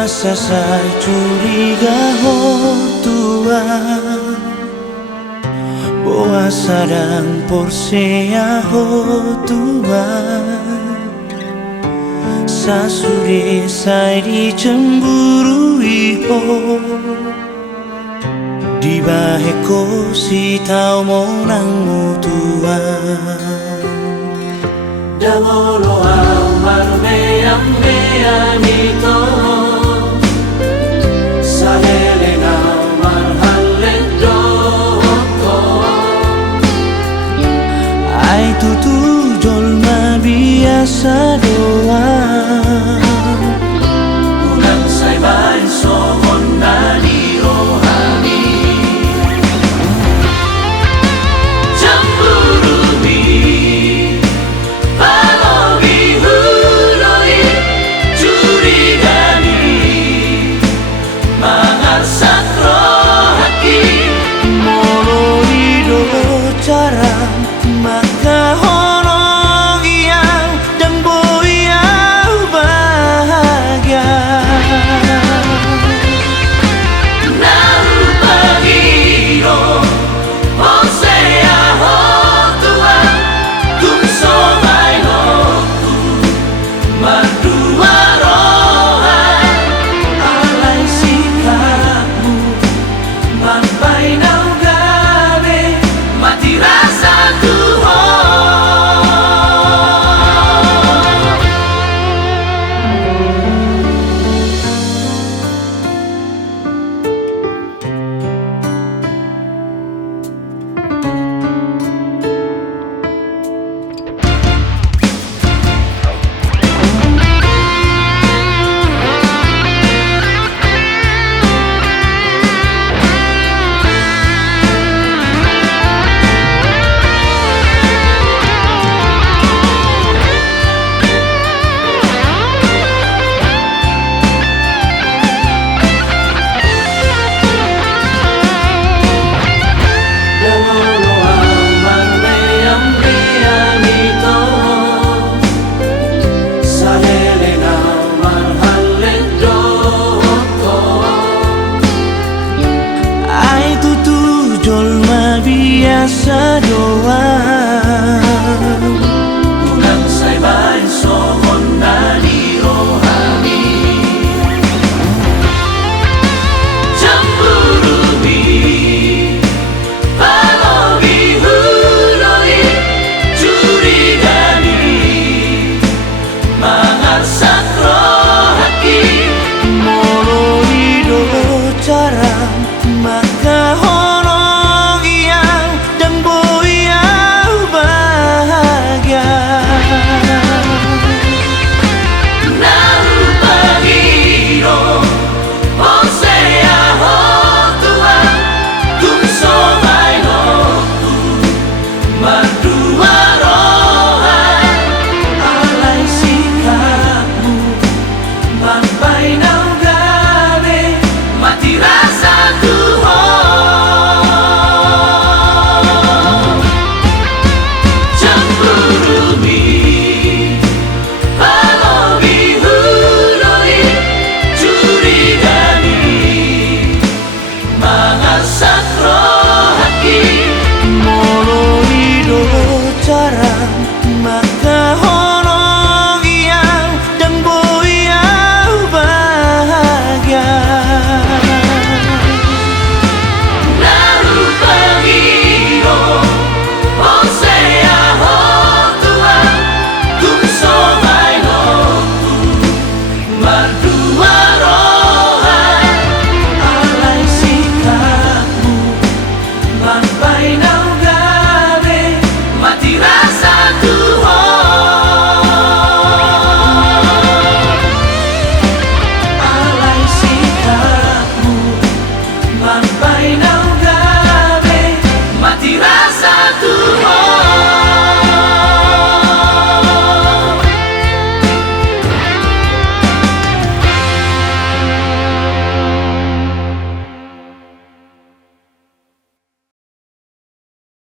Masa saya curiga Tuhan bahwa sadang porsea Tuhan sasude saya dicemburui di baheko si tau monangmu Tuhan Dawolo amarme amito Sahelena marhalledoko Ai tutu jolma biasa doang Unang saibay somon nani rohani Jamburumi Palogi huloi curigani Mangarsak rohaki Molorido cara maka hono yang dan boya bahagia Nau pagiro Hosea hotua Tum somai hoku Madua rohan alai sikapmu Mampai nau gabe Mati rasa Tuhan Ai tutu jolma biasa doang